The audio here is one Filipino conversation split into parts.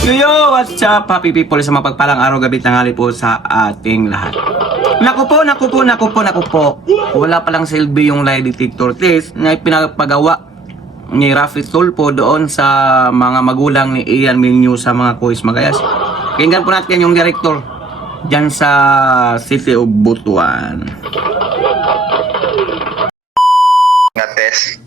Yo, what's up, happy people, sa mapagpalang araw, gabi, tanghali po sa ating lahat. Naku po. Wala palang silbi yung lie detector test na pinapagawa ni Rafi Tulfo doon sa mga magulang ni Ian Minyo sa mga Kuwis Magayas. Kinggan po natin yung director dyan sa City of Butuan. Nga test.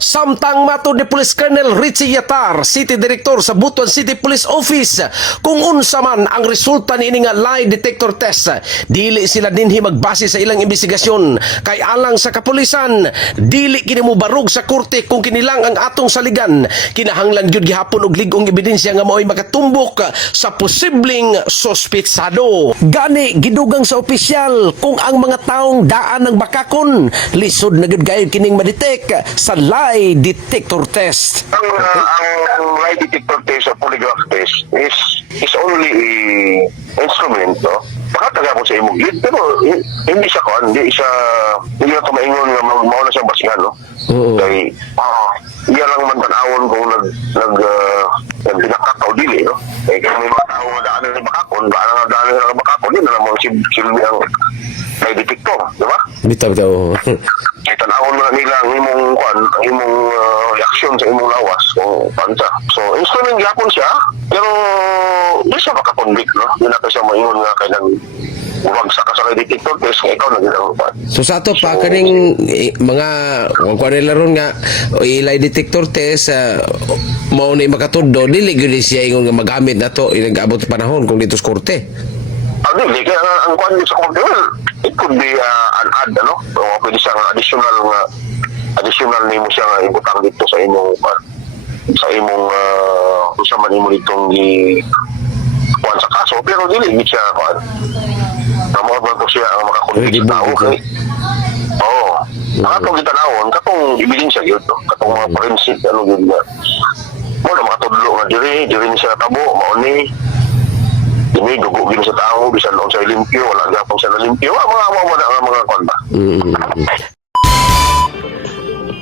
Samtang mato ni Police Colonel Richie Yatar, City Director sa Butuan City Police Office, kung unsa man ang resulta ni nga lie detector test, dili sila dinhi magbase sa ilang investigasyon kay alang sa kapulisan, dili kini mo barug sa korte kung kinilang ang atong saligan. Kinahanglan gyud gihapon og lig-ong ebidensya nga mao'y makatumbok sa posibleng sospitsado. Gani gidugang sa opisyal kung ang mga taong daan ng bakakon lisod na gud gayud kining madetect sa lie detector test. Ang lie detector test o polygraph test is only a instrument, no? Makataga ko sa imong gid, pero hindi siya hindi na maingon nga mauna siyang basingan, no? Kay iya lang man tanawon kung nag binakakaw dili, no? Kaya may mga tao nga daan ng bakakon, daan ng bakakon, yun na naman silbi ang lie detector, di ba? Bitaw. Kaya tanawon mo na nila ang imong reaksyon sa imong lawas kung pansa. So, instrument gyapon siya, pero di siya makakonvict, no? Di na siya maingon nga kay nang bumagsak ka sa lie detector test nga ikaw naging pan. So sa ato pa kaning mga kung nila ron nga lie detector test mao na makatudo dili gyud siya ingon nga magamit nato inag-abot panahon kung dito sa korte. Dili kaya ang kwan sa korte, it could be an add, ano? O pwede siyang additional nimo siya nga ibutang dito sa imong kung sa man imo ditong kuan sa kaso, pero dili gid siya kuan. Tama ba ko siya ang makakonvict sa tao kay katong gitanawon, katong ebidensya gyud, no? Katong mga forensic ano gyud nga. Mo na makatudlo nga diri ni siya tabo, mao ni ini dugo gyud sa tao, bisan noon sa limpyo, wala gyapon sa limpyo, mga kuan ba.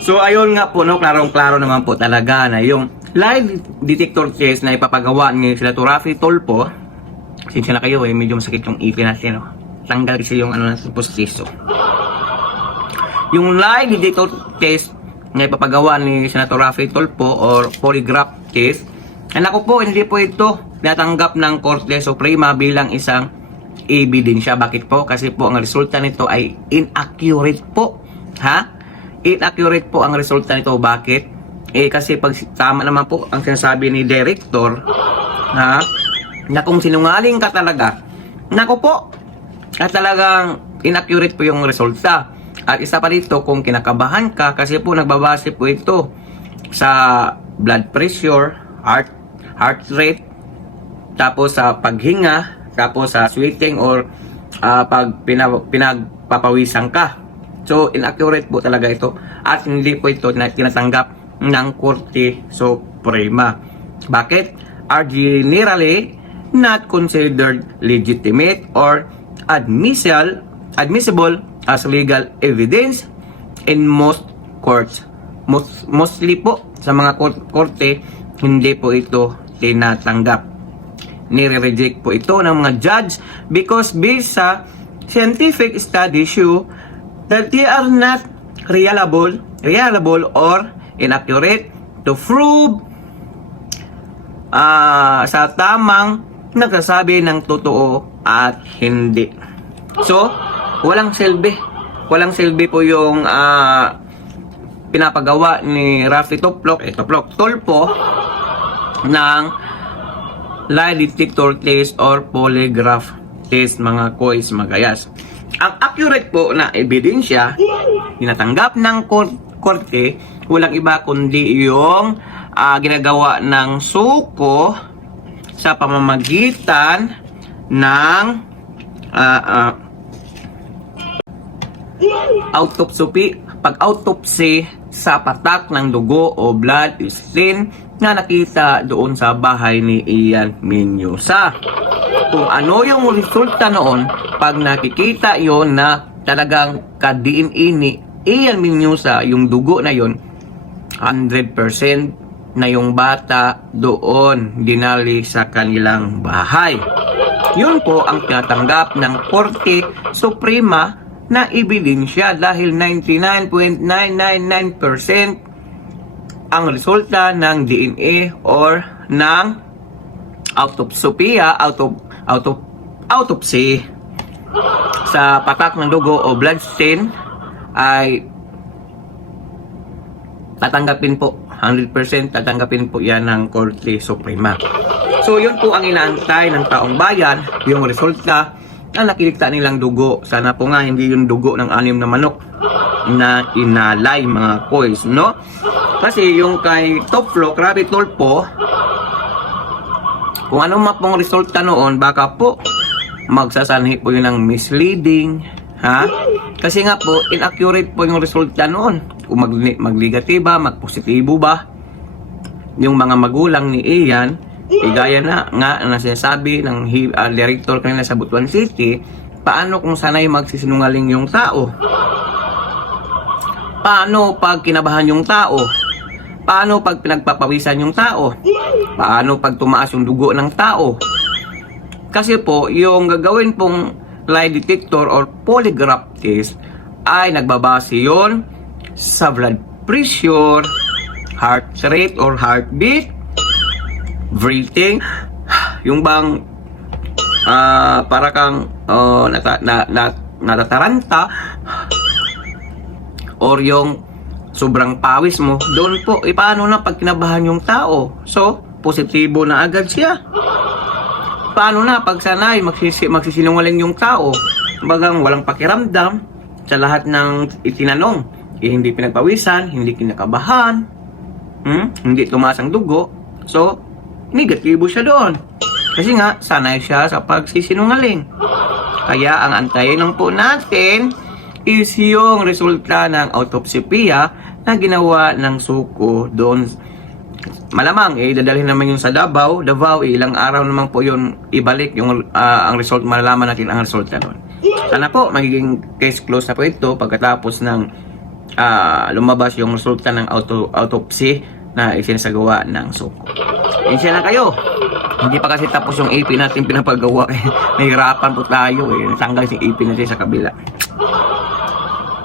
So ayun nga po, no, klarong-klaro naman po talaga na yung lie detector test na ipapagawa ni sila Rafi Tulfo. Sinsya na kayo, medyo masakit yung ipin natin, no? Tanggal kasi yung natin postiso. Yung lie detector test na ipapagawa ni Senator Rafi Tulfo or polygraph test, anak ko po, hindi po ito natanggap ng Korte Suprema bilang isang ebidensya. Bakit po? Kasi po ang resulta nito ay inaccurate po. Inaccurate po ang resulta nito. Bakit? Kasi pag tama naman po ang sinasabi ni Director na kung sinungaling ka talaga, nako po, at talagang inaccurate po yung resulta. At isa pa dito, kung kinakabahan ka, kasi po nagbabase po ito sa blood pressure, heart rate, tapos sa paghinga, tapos sa sweating or pag pinagpapawisan ka. So, inaccurate po talaga ito. At hindi po ito na tinatanggap ng Korte Suprema. Bakit? Are generally not considered legitimate or admissible as legal evidence in most courts. Mostly po sa mga korte, hindi po ito tinatanggap. Nire-reject po ito ng mga judge because based sa scientific study show that they are not reliable or inaccurate to prove sa tamang nagsasabi ng totoo at hindi. So, walang silbi po yung pinapagawa ni Rafi Tulfo ng lie detector test or polygraph test, mga Kuwis Magayas. Ang accurate po na ebidensya tinatanggap ng korte, walang iba kundi yung ginagawa ng suko sa pamamagitan ng autopsy sa patak ng dugo o blood stain na nakita doon sa bahay ni Ian Minyo. Kung ano yung resulta noon, pag nakikita yon na talagang ka-DNA ni Ian Minyo yung dugo na yon, 100% na yung bata doon dinali sa kanilang bahay. Yun po ang tinatanggap ng Korte Suprema na ebidensya dahil 99.999% ang resulta ng DNA or ng autopsy sa patak ng dugo o blood stain ay tatanggapin po, 100% tatanggapin po yan ng Korte Suprema. So yun po ang inaantay ng taong bayan, yung resulta na nakikita nilang dugo. Sana po nga hindi yung dugo ng 6 na manok na inalay, mga koys, no? Kasi yung kay Toplo, Krabi Tulpo, kung ano man pong resulta noon, baka po magsasanhi po yun ng misleading, ha? Kasi nga po, inaccurate po yung resulta noon. Kung magligatiba, magpositibo ba yung mga magulang ni Ian, gaya na nga na sinasabi ng director kanila sa Butuan City, paano kung sanay magsisinungaling yung tao? Paano pag kinabahan yung tao? Paano pag pinagpapawisan yung tao? Paano pag tumaas yung dugo ng tao? Kasi po, yung gagawin pong lie detector or polygraph test ay nagbabase yon sa blood pressure, heart rate or heartbeat, breathing, yung bang para kang natataranta, or yung sobrang pawis mo, doon po, paano na pag kinabahan yung tao? So, positibo na agad siya. Paano na pag sanay magsisinungaling yung tao? Bagang walang pakiramdam sa lahat ng itinanong. Hindi pinagpawisan, hindi kinakabahan, hindi tumaas ang dugo. So, negatibo siya doon. Kasi nga, sanay siya sa pagsisinungaling. Kaya ang antayin lang po natin is yung resulta ng autopsya na ginawa ng suko doon. Malamang, dadalhin naman yung sa Davao, ilang araw naman po yun ibalik yung ang result, malalaman natin ang resulta doon. Sana po, magiging case close na po ito pagkatapos ng lumabas yung resulta ng autopsy na isinasagawa ng suko. Insya na kayo. Hindi pa kasi tapos yung AP natin pinapagawa. Nahirapan po tayo natanggal si AP natin sa kabila.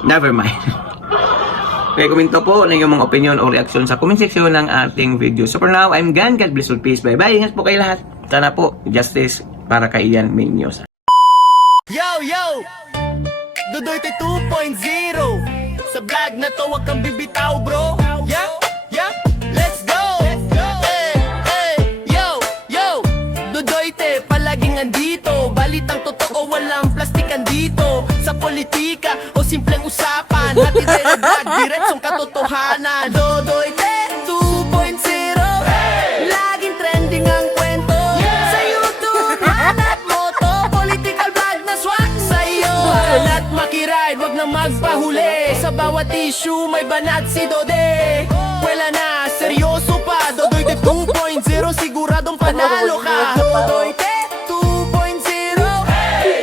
Never mind. Kaya komento po na yung mga opinion o reaksyon sa comment section ng ating video. So for now, I'm Gan. God bless you. Peace. Bye-bye. Ingat po kayo lahat. Sana po, justice para kay Ian Menyos. Yo, yo! Dudoy 2.0 sa vlog na to, wag kang bibitaw, bro. Yeah, yeah, let's go! Hey, hey, yo, yo! Dudoy palaging andito. Balitang totoo, walang plastikan dito. Sa politika o simpleng usapan, hatid ay vlog, diretsong katotohanan. Dudoy 2.0, laging trending ang kwento. Sa YouTube, hanap mo to, political vlog na swak sa'yo. At makiride, wag na magpahuli. Sa bawat issue, may banat si Dode. Wala na, seryoso pa. Dodoy 2.0, siguradong panalo ka. Dodoy 2.0,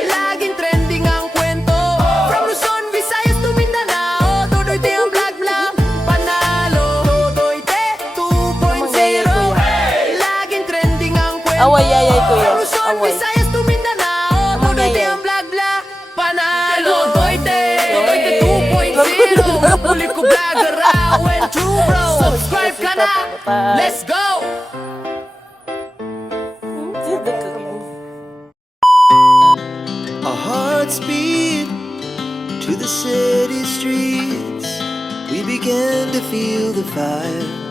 laging trending ang kwento. From Luzon, Visayas to Mindanao, Dodoy ang vlog vlog, panalo. Dodoy 2.0, laging trending ang kwento. Away, ayay ko yun. From Luzon, Away. Visayas to Mindanao, Dodoy ang vlog vlog, panalo. Dodoy 2.0, kapuli ko vlogger, raw and true bro. Subscribe ka na, let's go! Our hearts beat to the city streets. We began to feel the fire.